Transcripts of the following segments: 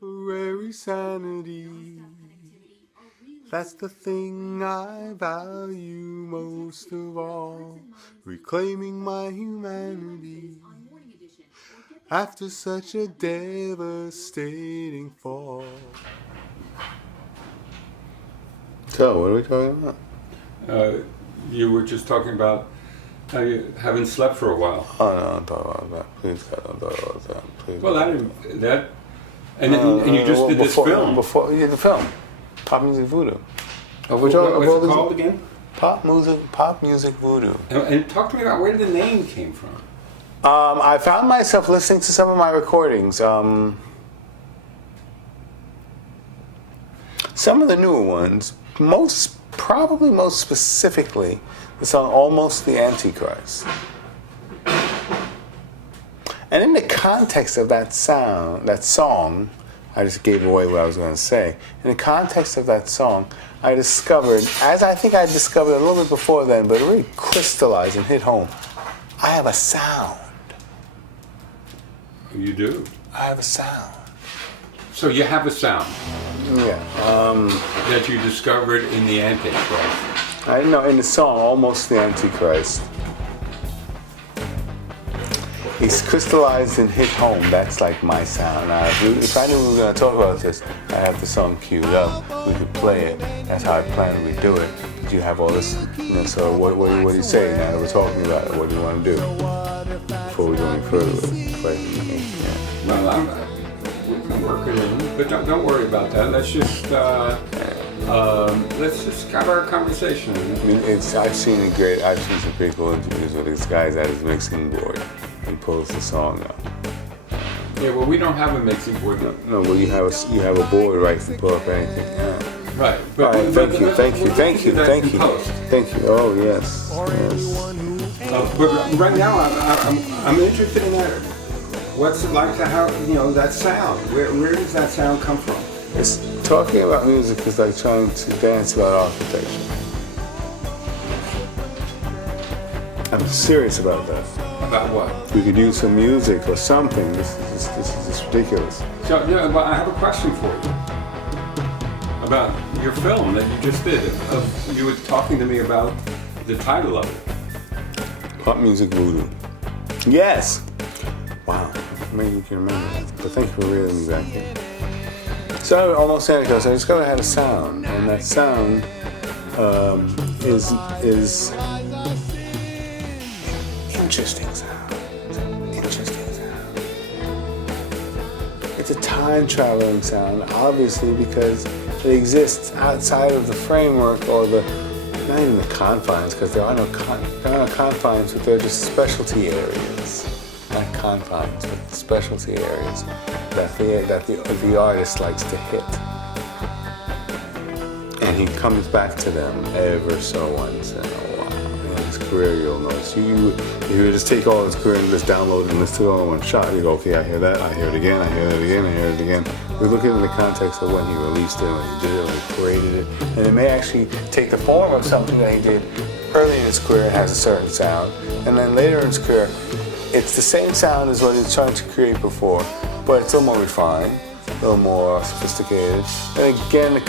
Temporary sanity, that's the thing I value most of all. Reclaiming my humanity after such a devastating fall. So, what are we talking about? You were just talking about how you haven't slept for a while. Oh, no, don't talk about that. Please, God, don't talk about that. Please. Well, and you just did this film. Yeah, the film. Pop Music Voodoo. What's it called again? Pop Music Voodoo. And talk to me about where the name came from. I found myself listening to some of my recordings. Some of the newer ones, probably most specifically, the song Almost the Antichrist. And in the context of that song, I just gave away what I was going to say. In the context of that song, I discovered, as I think I discovered a little bit before then, but it really crystallized and hit home, I have a sound. You do? I have a sound. So you have a sound? Yeah. That you discovered in the Antichrist? I know, in the song, Almost the Antichrist. It's crystallized and hit home. That's like my sound. If I knew we were going to talk about this, I have the song queued up. We could play it. That's how I planned we'd do it. Do you have all this? So what do you say now that we're talking about it? What do you want to do before we go any further with it? Well, we can work it in, but don't worry about that. Let's just have our conversation. I've seen some pretty cool interviews with this guy's at his mixing board. He pulls the song up. Yeah, well, we don't have a mixing board. No, well, you have a board, right, to pull up anything. Yeah. Right. But, all right, thank you. Thank you. Oh, yes. But right now, I'm interested in that. What's it like to have, that sound? Where does that sound come from? It's talking about music is like trying to dance about architecture. I'm serious about that. About what? We could use some music or something. This is ridiculous. So, well, I have a question for you about your film that you just did. You were talking to me about the title of it. Pop Music Voodoo. Yes. Wow. Maybe you can remember that. But thank you for reeling me back in. So Almost Antichrist, I discovered I had a sound, and that sound is interesting sound. It's a time-traveling sound, obviously, because it exists outside of the framework or not even the confines, because there are no confines, but they're just specialty areas. Not confines, but specialty areas that the artist likes to hit. And he comes back to them ever so once in a while. In his career, you'll notice. You just take all his career and just download and listen to it all in one shot. You go, okay, I hear that, I hear it again, I hear it again, I hear it again. We look at it in the context of when he released it, when he did it, when he created it. And it may actually take the form of something that he did early in his career and has a certain sound. And then later in his career, it's the same sound as what he was trying to create before, but it's a little more refined, a little more sophisticated. And again, in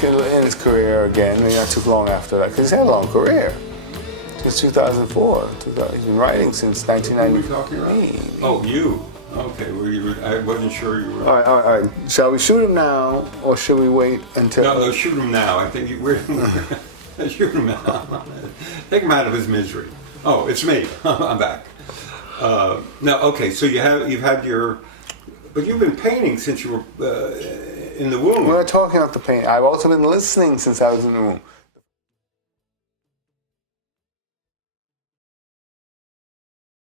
his career, not too long after that, because he's had a long career. Since 2004. He's been writing since 1990. Who are we talking about? Oh, you. Okay, I wasn't sure you were. All right. Shall we shoot him now, or should we wait until... No, shoot him now. I think we're shoot him now. Take him out of his misery. Oh, it's me. I'm back. Now, okay, so you've had your, but you've been painting since you were in the womb. We're not talking about the painting. I've also been listening since I was in the womb.